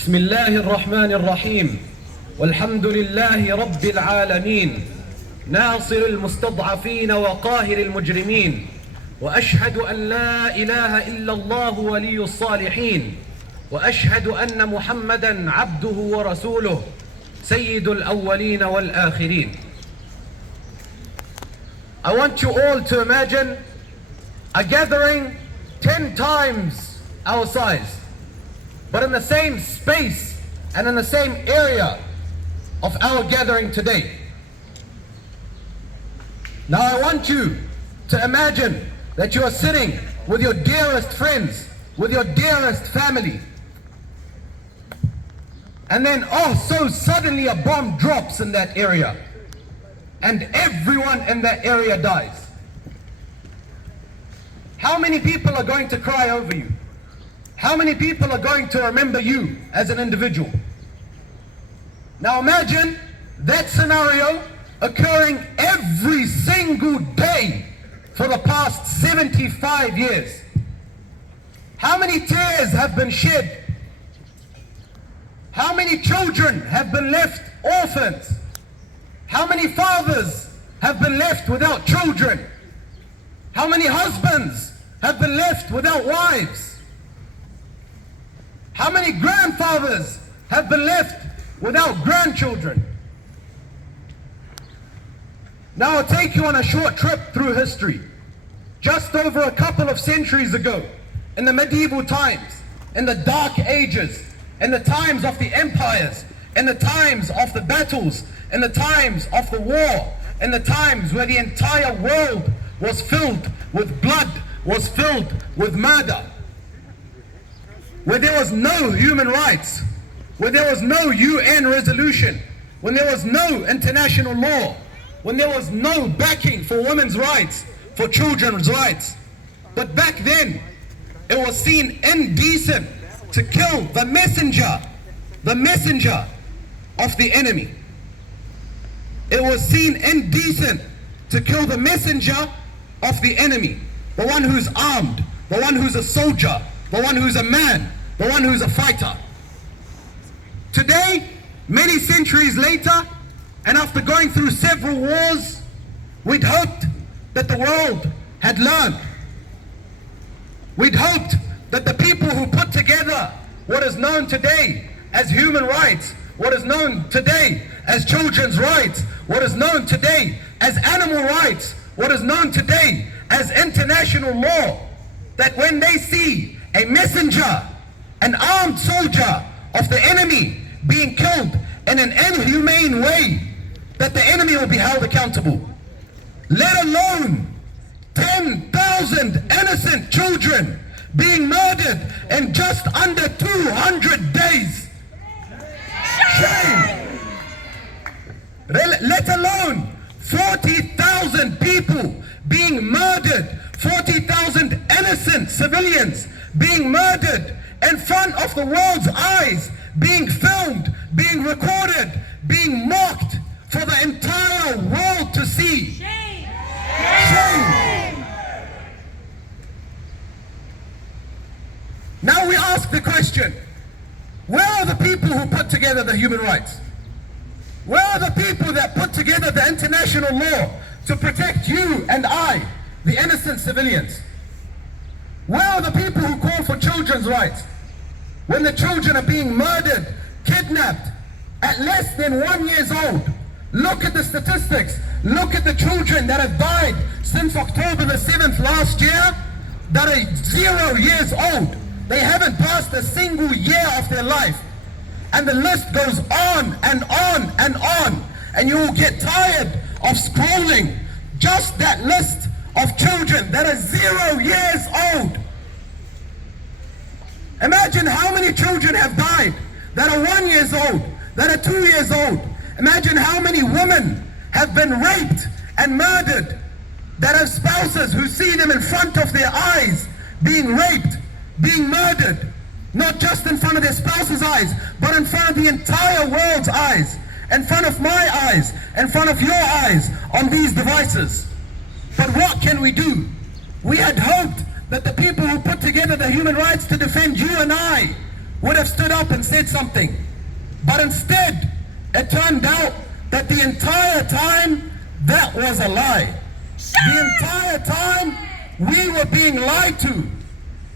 بسم الله الرحمن الرحيم والحمد لله رب العالمين ناصر المستضعفين وقاهر المجرمين وأشهد أن لا إله إلا الله ولي الصالحين وأشهد أن محمدا عبده ورسوله سيد الأولين والآخرين. I want you all to imagine a gathering 10 times our size, but in the same space and in the same area of our gathering today. Now I want you to imagine that you are sitting with your dearest friends, with your dearest family, and then so suddenly a bomb drops in that area and everyone in that area dies. How many people are going to cry over you? How many people are going to remember you as an individual? Now imagine that scenario occurring every single day for the past 75 years. How many tears have been shed? How many children have been left orphans? How many fathers have been left without children? How many husbands have been left without wives? How many grandfathers have been left without grandchildren? Now I'll take you on a short trip through history. Just over a couple of centuries ago, in the medieval times, in the dark ages, in the times of the empires, in the times of the battles, in the times of the war, in the times where the entire world was filled with blood, was filled with murder, where there was no human rights, where there was no UN resolution, when there was no international law, when there was no backing for women's rights, for children's rights. But back then, it was seen indecent to kill the messenger of the enemy. It was seen indecent to kill the messenger of the enemy, the one who's armed, the one who's a soldier, the one who's a man, the one who's a fighter. Today, many centuries later, and after going through several wars, we'd hoped that the world had learned. We'd hoped that the people who put together what is known today as human rights, what is known today as children's rights, what is known today as animal rights, what is known today as international law, that when they see a messenger, an armed soldier of the enemy being killed in an inhumane way, that the enemy will be held accountable. Let alone 10,000 innocent children being murdered in just under 200 days. Shame! Let alone 40,000 people being murdered, 40,000 innocent civilians being murdered in front of the world's eyes, being filmed, being recorded, being mocked for the entire world to see. Shame! Shame! Now we ask the question, where are the people who put together the human rights? Where are the people that put together the international law to protect you and I, the innocent civilians? Where are the people who call for children's rights? When the children are being murdered, kidnapped, at less than 1 year old. Look at the statistics. Look at the children that have died since October the 7th last year that are 0 years old. They haven't passed a single year of their life. And the list goes on and on and on. And you will get tired of scrolling just that list of children that are 0 years old. Imagine how many children have died that are 1 year old, that are 2 years old. Imagine how many women have been raped and murdered, that have spouses who see them in front of their eyes being raped, being murdered, not just in front of their spouse's eyes, but in front of the entire world's eyes, in front of my eyes, in front of your eyes on these devices. But what can we do? We had hoped that the people who put together the human rights to defend you and I would have stood up and said something. But instead, it turned out that the entire time, that was a lie. The entire time, we were being lied to.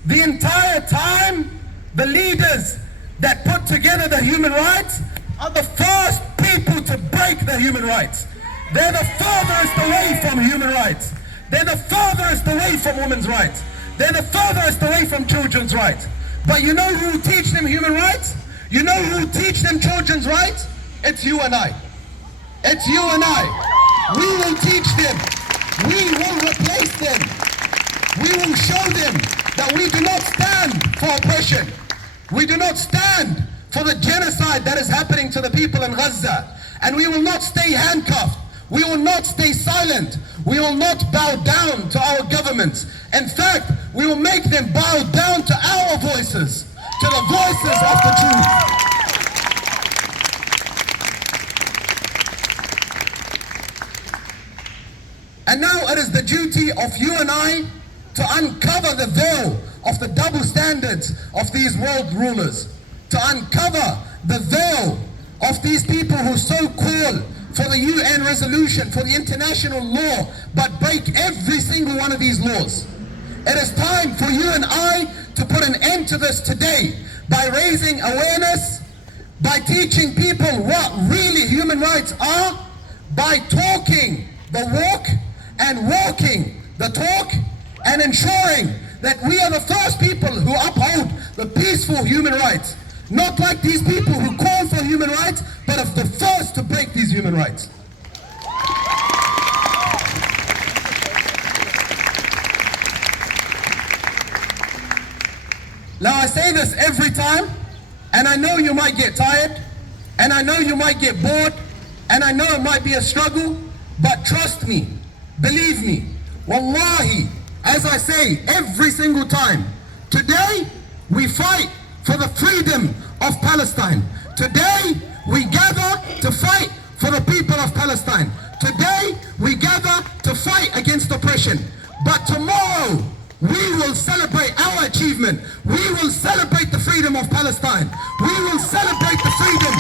The entire time, the leaders that put together the human rights are the first people to break the human rights. They're the furthest away from human rights. They're the furthest away from women's rights. They're the furthest away from children's rights. But you know who teach them human rights? You know who teach them children's rights? It's you and I. It's you and I. We will teach them. We will replace them. We will show them that we do not stand for oppression. We do not stand for the genocide that is happening to the people in Gaza. And we will not stay handcuffed. We will not stay silent. We will not bow down to our governments. In fact, we will make them bow down to our voices, to the voices of the truth. And now it is the duty of you and I to uncover the veil of the double standards of these world rulers, to uncover the veil of these people who so call for the UN resolution, for the international law, but break every single one of these laws. It is time for you and I to put an end to this today by raising awareness, by teaching people what really human rights are, by talking the walk and walking the talk, and ensuring that we are the first people who uphold the peaceful human rights. Not like these people who call for human rights, but of the first to break these human rights. Now I say this every time, and I know you might get tired, and I know you might get bored, and I know it might be a struggle, but trust me, believe me, wallahi, as I say every single time, today we fight for the freedom of Palestine. Today we gather to fight for the people of Palestine. Today we gather to fight against oppression. But tomorrow we will celebrate our achievement. We will celebrate the freedom of Palestine. We will celebrate the freedom